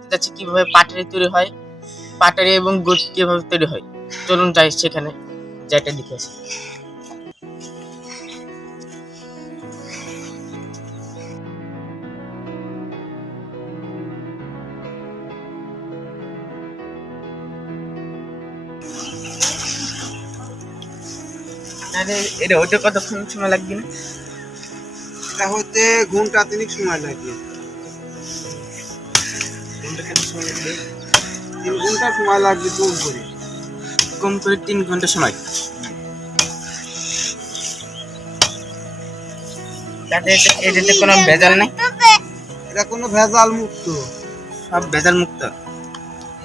দেখতে যাচ্ছি কিভাবে পাটারি তৈরি হয়, পাটারি এবং গুড় কিভাবে তৈরি হয়। চলুন যাই সেখানে, যেটা দেখে আসি। এটা হতে কতক্ষণ সময় লাগবে? না এটা হতে ঘন্টা তিনেক সময় লাগবে। 3 ঘন্টা সময় লাগবে কম করে 3 ঘন্টা সময়। এটাতে কোনো ভেজাল নেই? এটা কোনো ভেজাল মুক্ত, সব ভেজাল মুক্ত।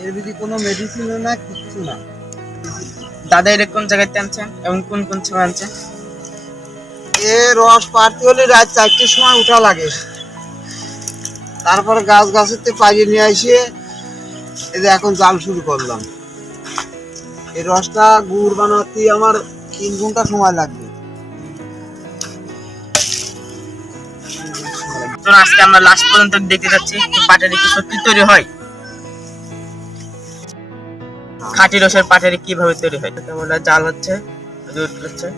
এর ভিতরে কোনো মেডিসিনও না, কিচ্ছু না। দাদা এটা কোন জায়গাতে আনছেন এবং কোন কোন সময় আনছেন? এ রস পাড়তে হলে রাত 4টের সময় উঠা লাগে, তারপরে গাছেতে পাড়িয়ে নিয়ে এসে এই যে এখন জাল শুরু করলাম। এই রসটা গুড় বানাতে আমার 3 ঘন্টা সময় লাগবে। তো আজকে আমরা লাস্ট পর্যন্ত দেখতে যাচ্ছি পাটারি কি সত্যি তৈরি হয়, খাঁটি রসের পাটারি কিভাবে তৈরি হয়। জাল হচ্ছে, হচ্ছে।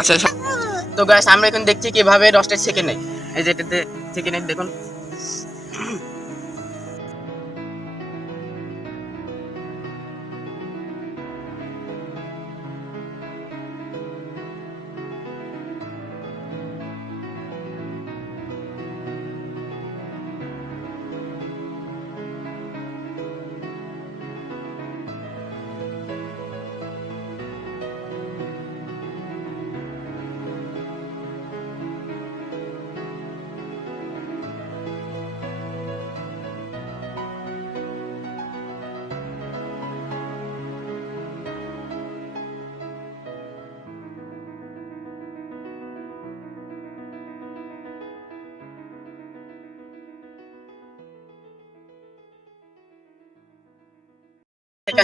আচ্ছা, তো গাইস আমরা এখন দেখছি কিভাবে রসটা ছেঁকে নেয়। এই যে এটাতে ছেঁকে নেয়, দেখুন।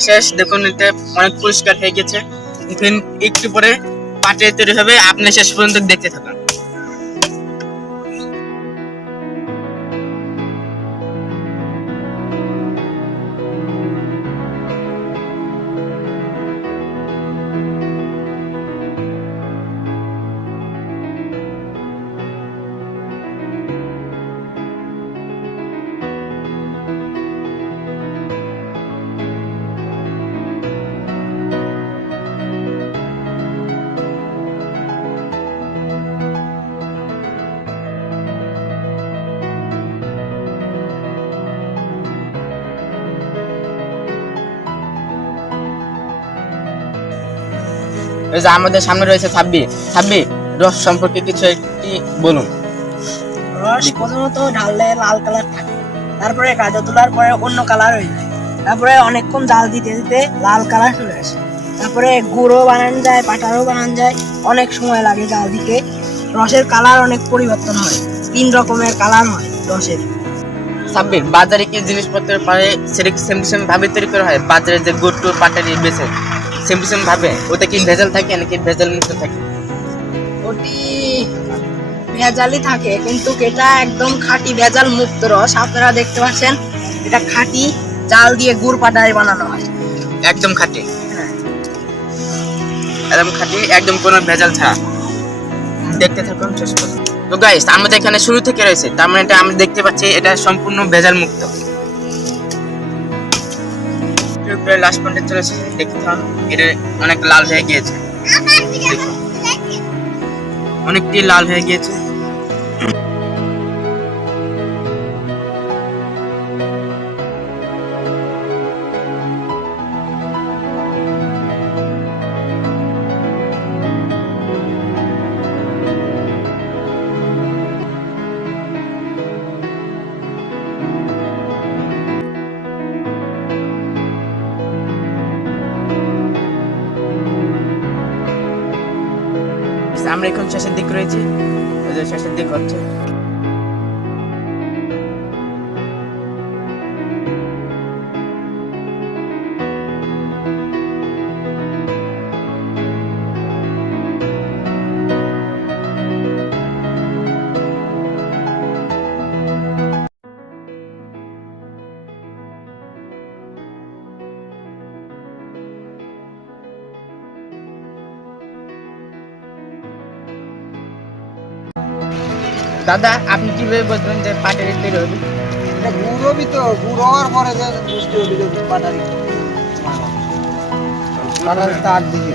শেষ, দেখুন এটা অনেক পরিষ্কার হয়ে গেছে। এখন একটু পরে পাটারি তৈরি হবে, আপনি শেষ পর্যন্ত দেখতে থাকুন। এই যে আমাদের সামনে রয়েছে ছাব্বিশ, রস সম্পর্কে কিছু একটি বলুন। রস প্রথমত ঢাললে লাল কালার থাকে, তারপরে কাজা তোলার পরে অন্য কালার হয়ে যায়, তারপরে অনেকক্ষণ জাল দিতে দিতে লাল কালার চলে আসে, তারপরে গুঁড়ো বানানো যায়, পাটারও বানানো যায়, অনেক সময় লাগে জাল দিতে। রসের কালার অনেক পরিবর্তন হয়, 3 রকমের কালার হয় রসের। ছাব্বিশ, বাজারে কি জিনিসপত্রের পরে সেটা কি সেম ভাবে তৈরি করা হয়? বাজারে যে গুড় টুর পাটারি বেছে সেম ভাবে, ওটা কি ভেজাল থাকে নাকি ভেজাল মুক্ত থাকে? ওটি ভেজালই থাকে, কিন্তু এটা একদম খাঁটি ভেজাল মুক্ত রস। আপনারা দেখতে পাচ্ছেন এটা খাঁটি জাল দিয়ে গুড় পাটারি বানানো হয়, একদম খাঁটি, একদম খাঁটি, একদম কোনো ভেজাল ছাড়া। দেখতে থাকুন শেষ পর্যন্ত। তো গাইস আমাদের এখানে শুরু থেকে রয়েছে, তার মানে এটা আমরা দেখতে পাচ্ছি এটা সম্পূর্ণ ভেজাল মুক্ত। লাস্ট পয়েন্টে চলেছে, দেখতে থাকুন। এটা অনেক লাল হয়ে গিয়েছে, দেখুন অনেকটি লাল হয়ে গিয়েছে। দেখতেছি আমরা এখন শেষের দিক রয়েছি, ওই যে শেষের দিক হচ্ছে। দাদা আপনি কিভাবে বুঝবেন যে পাটারি তৈরি হবে? এটা গুড় হবি তো, গুড় হওয়ার পরে যে বুঝতে হবে যে পাটারি পাটারি তার দিকে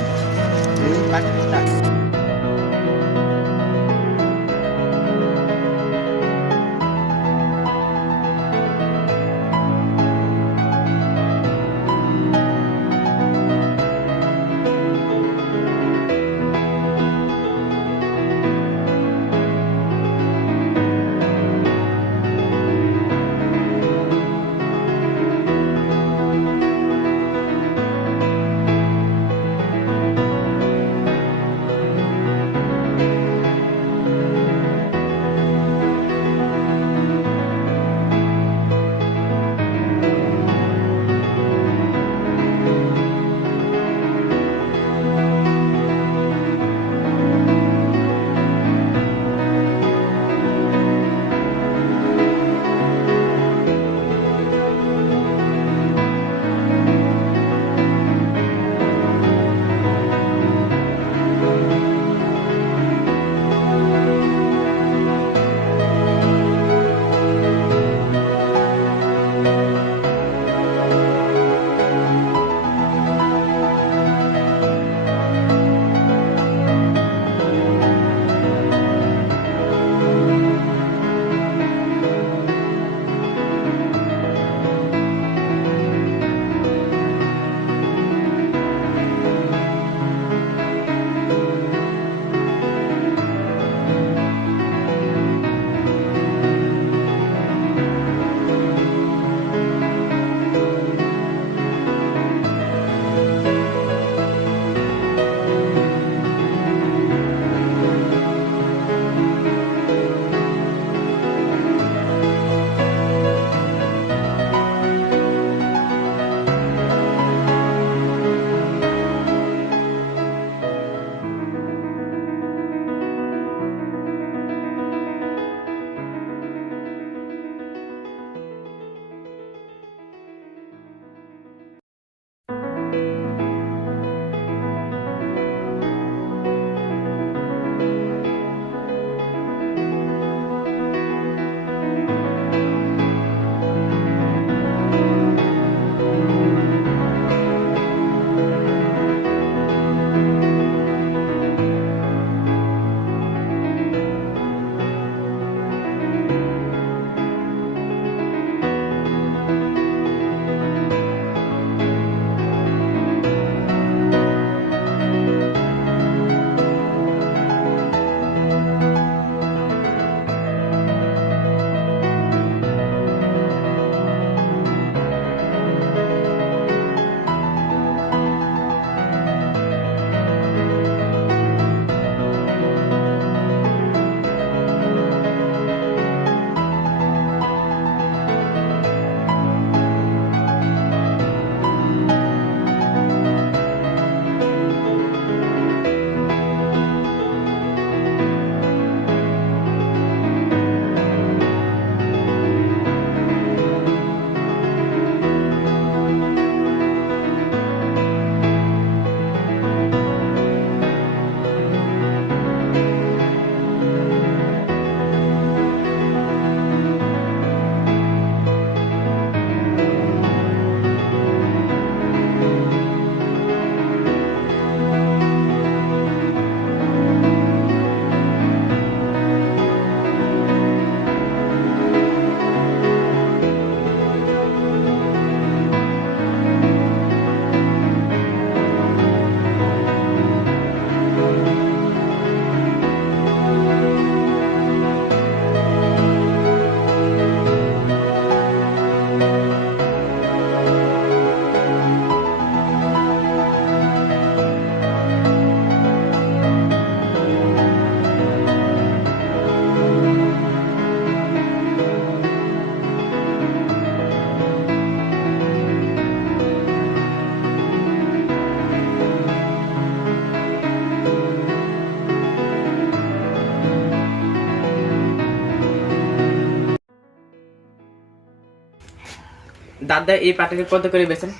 দাদা এই পাটালি কত করে বেচেন?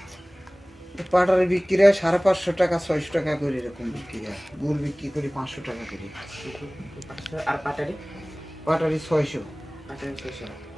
পাটারি বিক্রি হয় 550 টাকা 600 টাকা করে এরকম বিক্রি হয়। গুড় বিক্রি করি 500 টাকা করে। আর পাটালি? পাটারি 600। পাটালি 600।